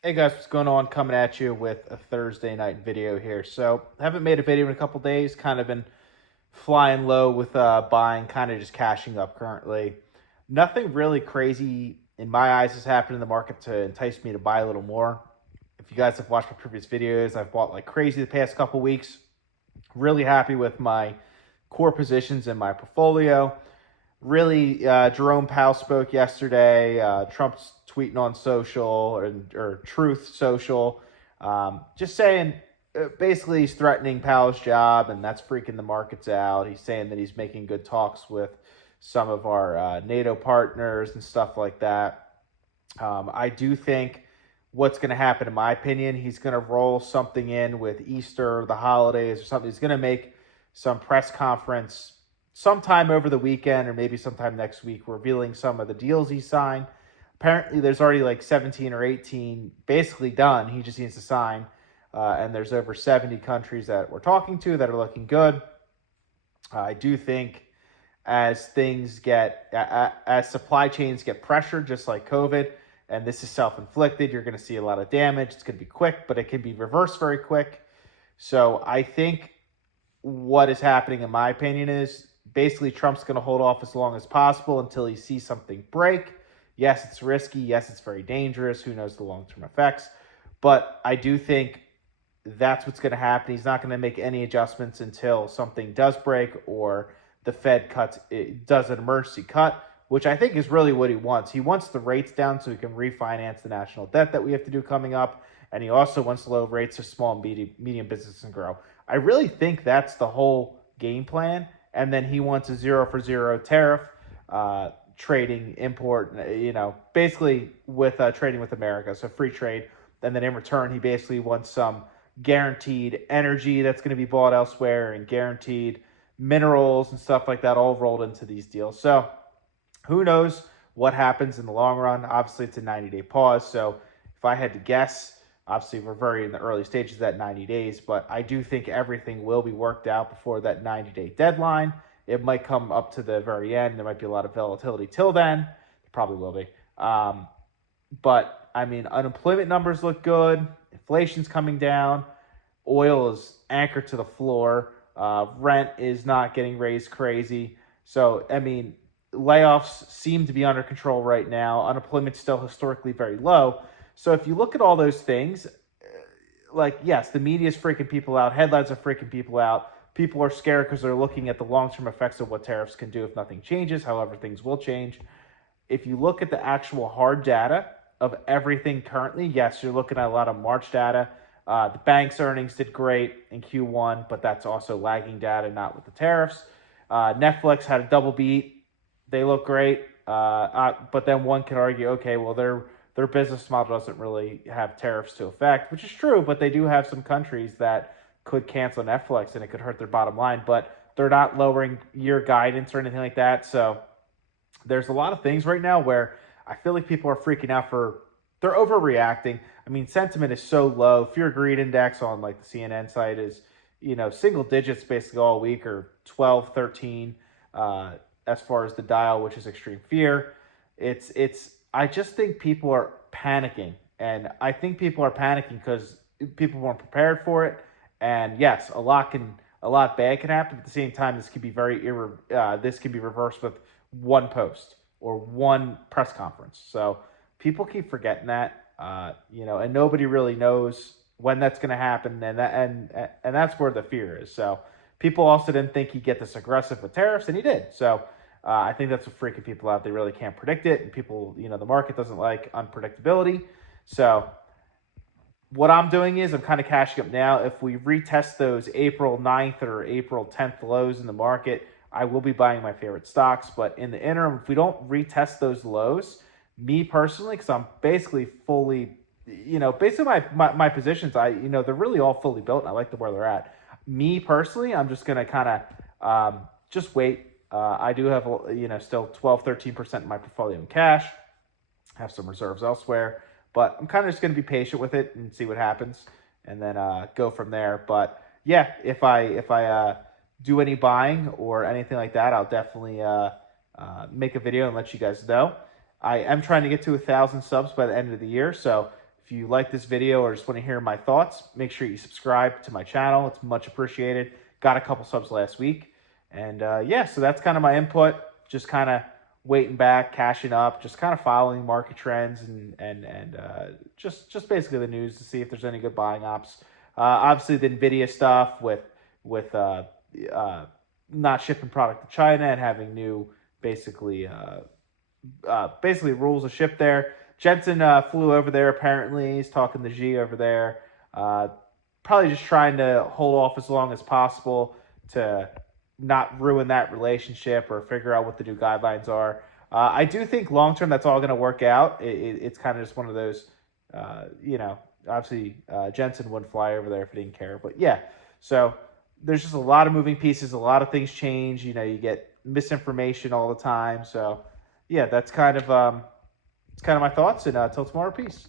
Hey guys, what's going on? Coming at you with a Thursday night video here. So, haven't made a video in a couple days. Kind of been flying low with buying, kind of just cashing up currently. Nothing really crazy in my eyes has happened in the market to entice me to buy a little more. If you guys have watched my previous videos, I've bought like crazy the past couple weeks. Really happy with my core positions in my portfolio. Really, Jerome Powell spoke yesterday. Trump's tweeting on social or Truth Social, just saying basically he's threatening Powell's job, and that's freaking the markets out. He's saying that he's making good talks with some of our NATO partners and stuff like that. I do think what's going to happen, in my opinion, he's going to roll something in with Easter, the holidays, or something. He's going to make some press conference sometime over the weekend or maybe sometime next week, revealing some of the deals he signed. Apparently, there's already like 17 or 18 basically done. He just needs to sign. And there's over 70 countries that we're talking to that are looking good. I do think as things get, as supply chains get pressured, just like COVID, and this is self inflicted, you're going to see a lot of damage. It's going to be quick, but it can be reversed very quick. So I think what is happening, in my opinion, is basically Trump's going to hold off as long as possible until he sees something break. Yes, it's risky. Yes, it's very dangerous. Who knows the long term effects? But I do think that's what's going to happen. He's not going to make any adjustments until something does break or the Fed does an emergency cut, which I think is really what he wants. He wants the rates down so he can refinance the national debt that we have to do coming up, and he also wants low rates so small and medium businesses can grow. I really think that's the whole game plan. And then he wants a zero for zero tariff, trading import, basically with trading with America, so free trade. And then in return, he basically wants some guaranteed energy that's going to be bought elsewhere and guaranteed minerals and stuff like that all rolled into these deals. So who knows what happens in the long run? Obviously, it's a 90-day pause. So if I had to guess, obviously we're very in the early stages of that 90 days, but I do think everything will be worked out before that 90-day deadline. It might come up to the very end. There might be a lot of volatility till then. It probably will be. But I mean, unemployment numbers look good. Inflation's coming down. Oil is anchored to the floor. Rent is not getting raised crazy. So, I mean, layoffs seem to be under control right now. Unemployment's still historically very low. So, if you look at all those things, like, yes, the media is freaking people out. Headlines are freaking people out. People are scared because they're looking at the long term effects of what tariffs can do if nothing changes. However, things will change. If you look at the actual hard data of everything currently, yes, you're looking at a lot of March data. The bank's earnings did great in Q1, but that's also lagging data, not with the tariffs. Netflix had a double beat. They look great. But then one can argue, okay, well, their business model doesn't really have tariffs to affect, which is true, but they do have some countries that could cancel Netflix and it could hurt their bottom line, but they're not lowering year guidance or anything like that. So there's a lot of things right now where I feel like people are freaking out they're overreacting. I mean, sentiment is so low. Fear greed index on like the CNN site is, single digits basically all week or 12, 13 as far as the dial, which is extreme fear. I just think people are panicking. And I think people are panicking because people weren't prepared for it. And yes, a lot bad can happen. But at the same time, this can be this can be reversed with one post or one press conference. So people keep forgetting that, and nobody really knows when that's going to happen, and that's where the fear is. So people also didn't think he'd get this aggressive with tariffs, and he did. So I think that's what freaking people out. They really can't predict it, and people, the market doesn't like unpredictability. So what I'm doing is I'm kind of cashing up now. If we retest those April 9th or April 10th lows in the market, I will be buying my favorite stocks. But in the interim, if we don't retest those lows, me personally, because I'm basically fully, basically my positions, they're really all fully built and I like where they're at. Me personally, I'm just going to kind of just wait. I do have, still 12, 13% in my portfolio in cash, have some reserves elsewhere. But I'm kind of just going to be patient with it and see what happens, and then go from there. But yeah, if I do any buying or anything like that, I'll definitely make a video and let you guys know. I am trying to get to 1,000 subs by the end of the year, so If you like this video or just want to hear my thoughts, make sure you subscribe to my channel. It's much appreciated. Got a couple subs last week. And yeah, so that's kind of my input. Just kind of waiting back, cashing up, just kind of following market trends and just basically the news to see if there's any good buying ops. Obviously, the NVIDIA stuff with not shipping product to China and having new basically rules to ship there. Jensen flew over there apparently. He's talking to Xi over there. Probably just trying to hold off as long as possible to not ruin that relationship or figure out what the new guidelines are. I do think long term that's all going to work out. It's kind of just one of those, obviously Jensen wouldn't fly over there if he didn't care. But yeah, so there's just a lot of moving pieces. A lot of things change. You get misinformation all the time. So yeah, that's kind of my thoughts. And until tomorrow, peace.